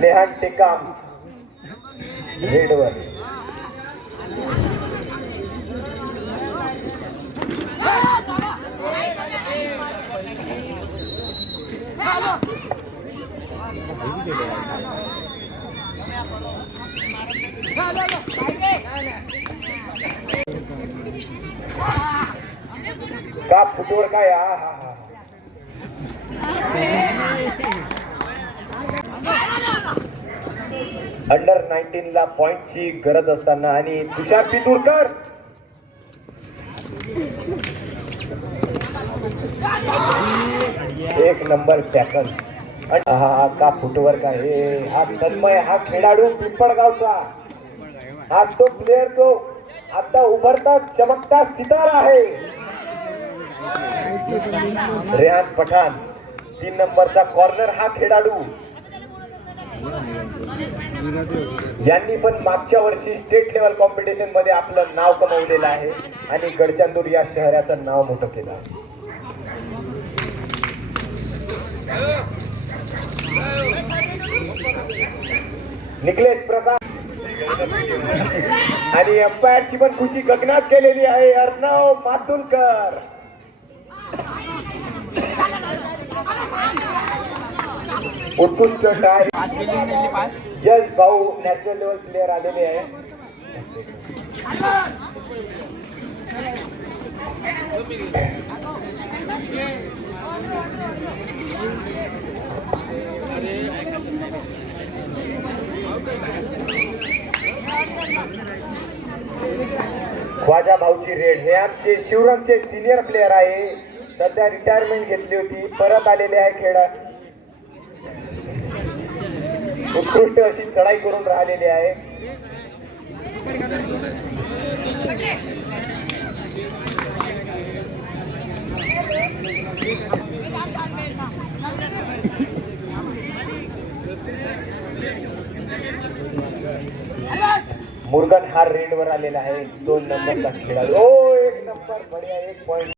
नेहान टेकाम रेडवर. का फुटवर काय अंडर 19 ला पॉइंटची गरज असताना आणि तुषार पितुरकर एक नंबर टॅकल. हा का फुटवर काय हा तन्मय, हा खेळाडू पिंपळगावचा, हा तो प्लेअर तो आता उभरता चमकता सितारा आहे. रेहान पठाण 3 नंबरचा कॉर्नर हा खेळाडू यांनी पण मागच्या वर्षी स्टेट लेवल कॉम्पिटिशन मध्ये आपलं नाव कमवलेलं आहे आणि गडचंदूर या शहराचं नाव मोठं केलं. निखिलेश प्रसाद आणि अंपायरची पण खुशी गगनात केलेली आहे. अर्णव मातुलकर उत्कृष्ट काय यश भाऊ नॅशनल लेवल प्लेअर आलेले आहे. ख्वाजा भाऊची रेड हे आमचे शिवरामचे सिनियर प्लेअर आहे. सध्या रिटायरमेंट घेतली होती, परत आलेले आहे खेळात. उत्कृष्ट अशी चढाई करून राहिलेली आहे. मुरगन हा रेडवर आलेला आहे. 2 नंबरचा खेळाडू. 1 नंबर बढिया 1 पॉइंट.